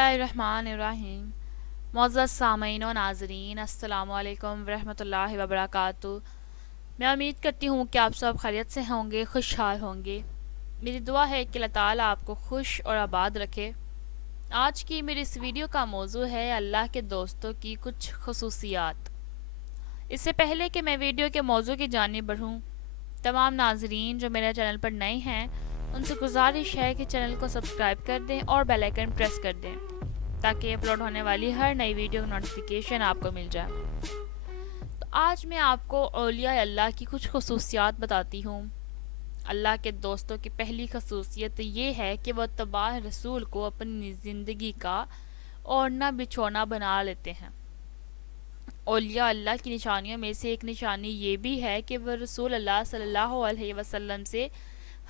बिस्मिल्लाहिर्रहमानिर्रहीम। मुअज़्ज़ज़ सामईन व नाज़रीन, अस्सलामु अलैकुम रहमतुल्लाहि व बरकातुहू। मैं उम्मीद करती हूँ कि आप सब खैरियत से होंगे, खुशहाल होंगे। मेरी दुआ है कि अल्लाह ताला आपको खुश और आबाद रखे। आज की मेरी इस वीडियो का मौजू है अल्लाह के दोस्तों की कुछ खसूसियात। इससे पहले कि मैं वीडियो के मौजू की जानिब बढ़ूँ, तमाम नाजरीन जो मेरे चैनल पर नए हैं उनसे गुजारिश है कि चैनल को सब्सक्राइब कर दें और बेल आइकन प्रेस कर दें ताकि अपलोड होने वाली हर नई वीडियो की नोटिफिकेशन आपको मिल जाए। तो आज मैं आपको औलिया अल्लाह की कुछ खसूसियात बताती हूँ। अल्लाह के दोस्तों की पहली खसूसियत ये है कि वह तबाह रसूल को अपनी ज़िंदगी का ओढ़ना बिछौना बना लेते हैं। औलिया अल्लाह की निशानियों में से एक निशानी ये भी है कि वह रसूल अल्लाह सल्लल्लाहु अलैहि वसल्लम से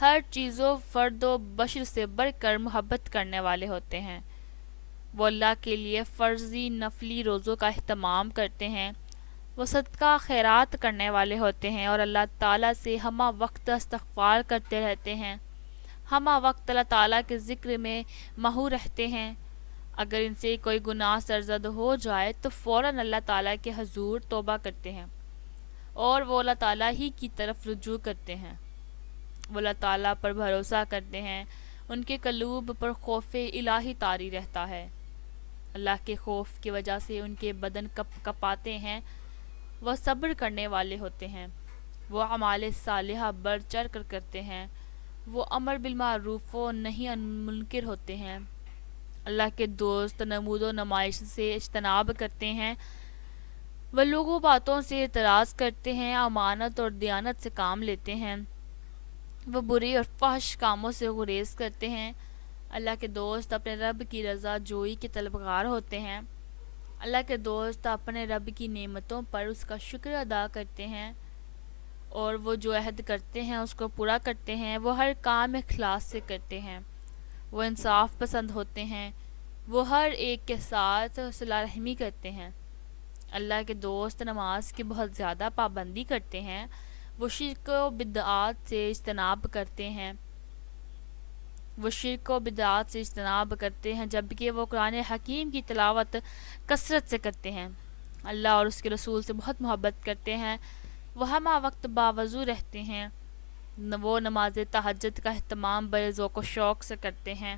हर चीज़ों फ़र्द व बशर से बढ़कर मोहब्बत करने वाले होते हैं। वो अल्लाह के लिए फ़र्ज़ी नफली रोज़ों का अहतमाम करते हैं। वो सदका खैरात करने वाले होते हैं और अल्लाह ताला से हमा वक्त इस्तग़फ़ार करते रहते हैं। हमा वक्त अल्लाह ताला के ज़िक्र में महू रहते हैं। अगर इनसे कोई गुनाह सरज़द हो जाए तो फ़ौरन अल्लाह ताला के हजूर तौबा करते हैं और वो अल्लाह ताला ही की तरफ रुजू करते हैं। वो अल्लाह ताला पर भरोसा करते हैं। उनके कलूब पर खौफ इलाही तारी रहता है। अल्लाह के खौफ की वजह से उनके बदन कप कपाते हैं। वह सब्र करने वाले होते हैं। वो अमाल सालिहा बढ़ चढ़ कर करते हैं। वो अमर बिल मारूफ व नही अन मुनकिर होते हैं। अल्लाह के दोस्त नमूद व नुमाइश से इज्तनाब करते हैं। वह लोगों बातों से एतराज़ करते हैं, अमानत और दयानत से काम लेते हैं। वह बुरे और फहश कामों से गुरेज करते हैं। अल्लाह के दोस्त अपने रब की रज़ा जोई के तलबगार होते हैं। अल्लाह के दोस्त अपने रब की नेमतों पर उसका शुक्र अदा करते हैं और वो जो अहद करते हैं उसको पूरा करते हैं। वो हर काम इखलास से करते हैं। वो इंसाफ पसंद होते हैं। वो हर एक के साथ सिला रहमी करते हैं। अल्लाह के दोस्त नमाज की बहुत ज़्यादा पाबंदी करते हैं। वो शिर्क व बिदआत से इज्तनाब करते हैं। वो शिर्क व बिदआत से इज्तनाब करते हैं जबकि वो कुरान हकीम की तिलावत कसरत से करते हैं। अल्लाह और उसके रसूल से बहुत मोहब्बत करते हैं। वो हमा वक्त बावजू रहते हैं। वो नमाज तहज्जुद का अहतमाम बड़े ज़ौक़ व शौक़ से करते हैं।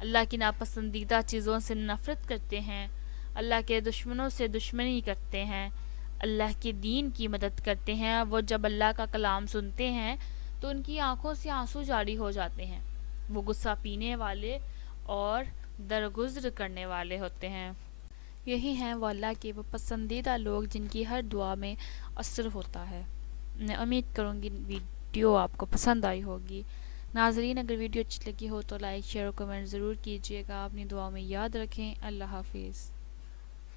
अल्लाह की नापसंदीदा चीज़ों से नफ़रत करते हैं। अल्लाह के दुश्मनों से दुश्मनी करते हैं। अल्लाह के दीन की मदद करते हैं। वो जब अल्लाह का कलाम सुनते हैं तो उनकी आंखों से आंसू जारी हो जाते हैं। वो गुस्सा पीने वाले और दरगुज़र करने वाले होते हैं। यही हैं वो अल्लाह के वो पसंदीदा लोग जिनकी हर दुआ में असर होता है। मैं उम्मीद करूँगी वीडियो आपको पसंद आई होगी। नाजरीन, अगर वीडियो अच्छी लगी हो तो लाइक शेयर और कमेंट ज़रूर कीजिएगा। अपनी दुआ में याद रखें। अल्लाह हाफिज़।